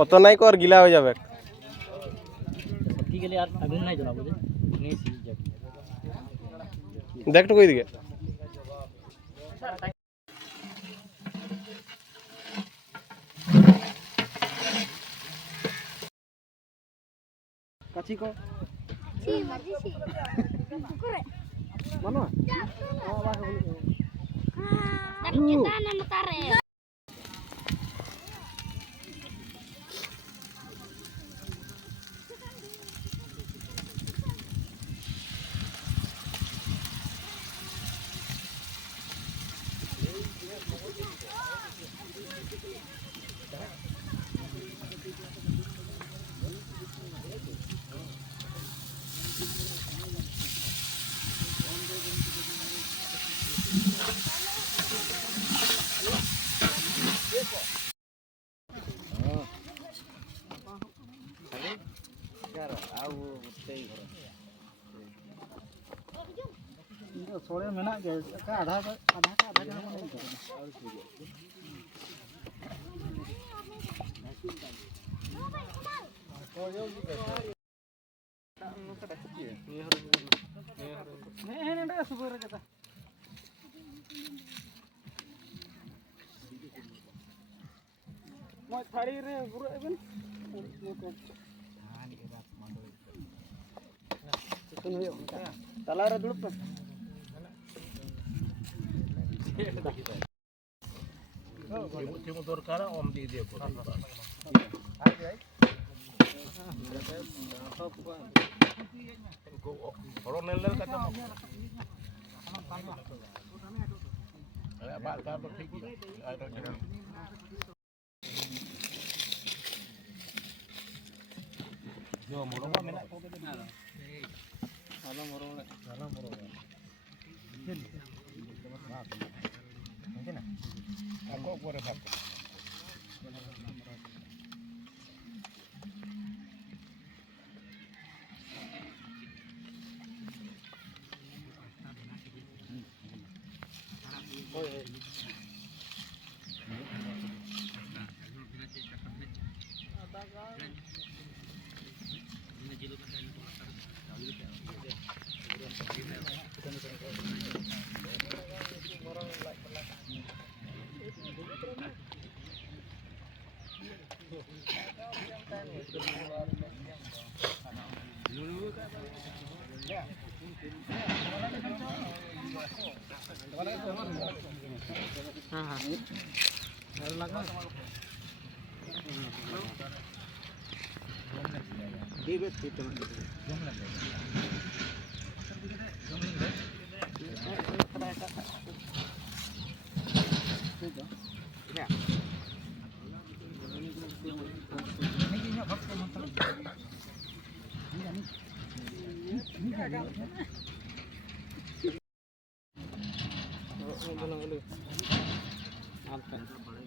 অত নাই কর গিলা হয়ে যাবে দেখটো কই দিকে কাছি কো ছি মাজিছি করে মানো kita nanotare सोड़े में ना का आधा का जन नहीं नहीं सुबह रखता मैं थाड़ी रे पूरा even तला रे दुड़ Timu dorkara om di dia pun. Kalau nel kata. Ada tak berfikir. Ada jalan. Jo moro menak kau kita mana? Ada moro. Mungkin aku boleh pakai.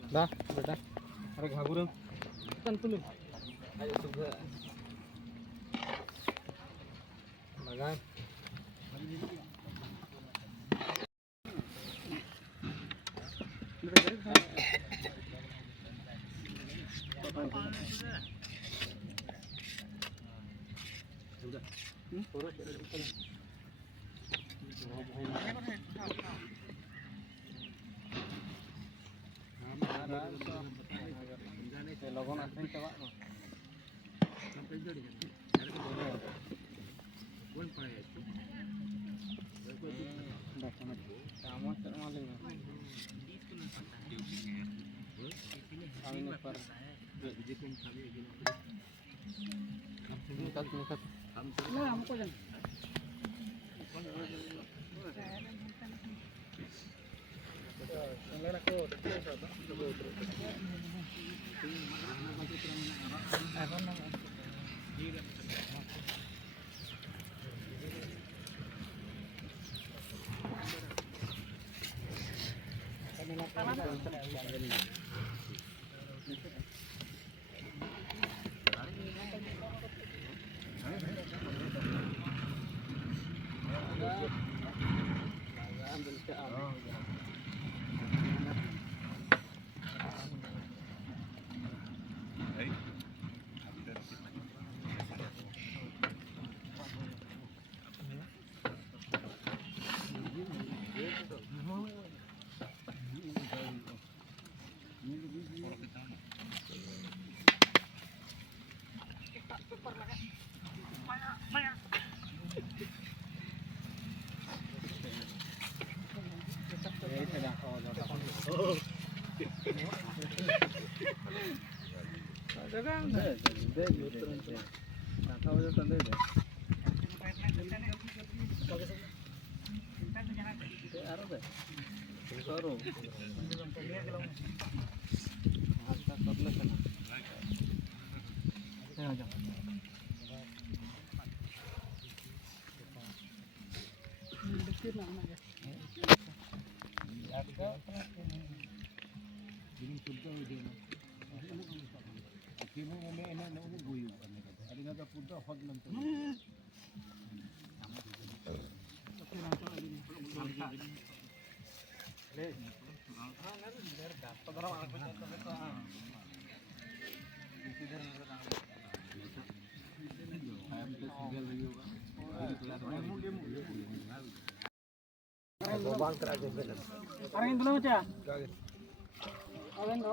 dah betul ada gabung kan tuh ayo juga bagan logon asing coba no Arangin dulu aja. Awen no.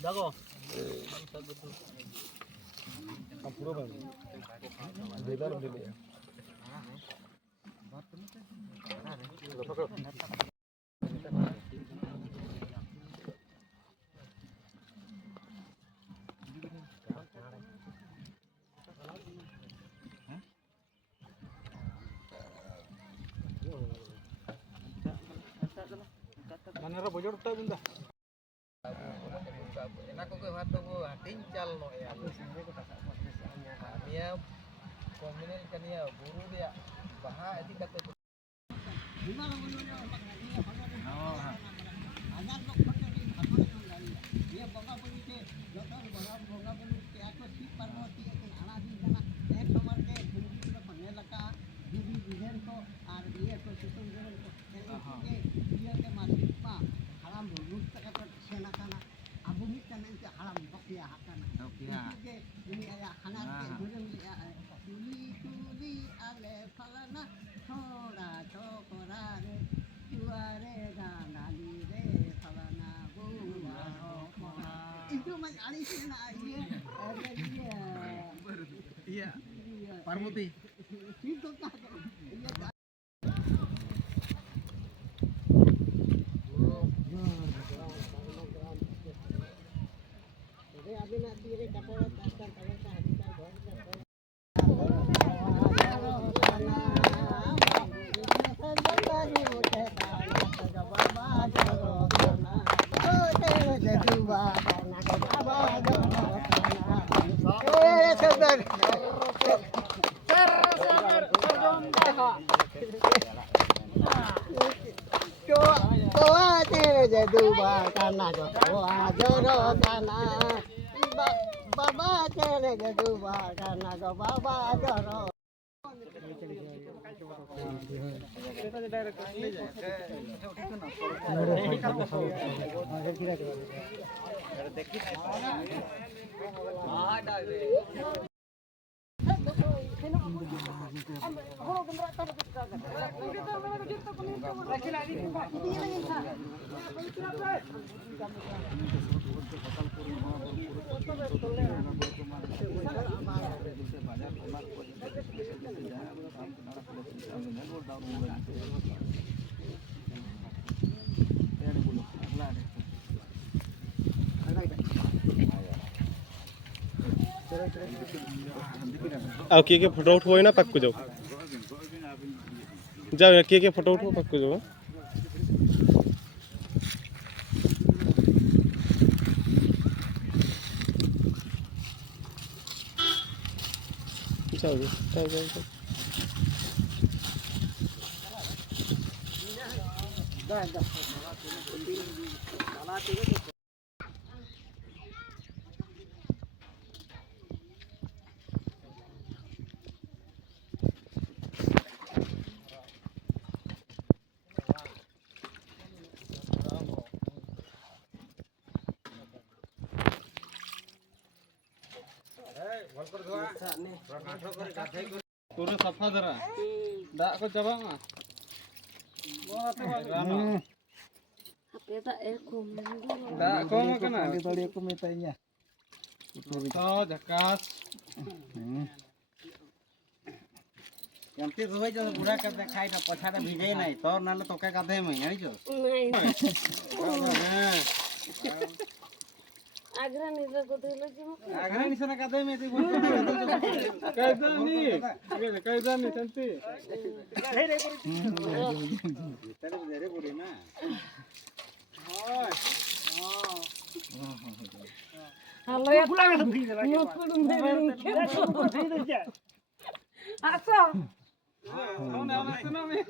Dago. Kampuro bang. Beda dulu ya. Mana bojor tak bunda? Enak kok hatu gua tincal no ya. Dia komunal kan ya buru dia bahaya di kata itu. Falana, Iya. Parmuti. Baba tere gaduba kana go baba joro आओ के photo उठो ना पक्कू जाओ जाओ के photo उठो पक्कू जाओ जाओ जाओ जाओ जाओ पूरा सफा धरा दाग को जबा मा दाग को मकना तोड़ी को मिताइnya तो झकास एमती रोय जो बुढ़ा कर देखाई ना पछाड़ा भिजे नहीं तो नाले तो के गाधे में जानी जो आग्रा निजा को दिलो जिमो आग्रा निसना गाधे में ती बोल कैसा नहीं संती रे रे तेरे बुरी ना हेलो या बुला के फिर चला नो कुडुम दे के आसा सोने आवे सुनो में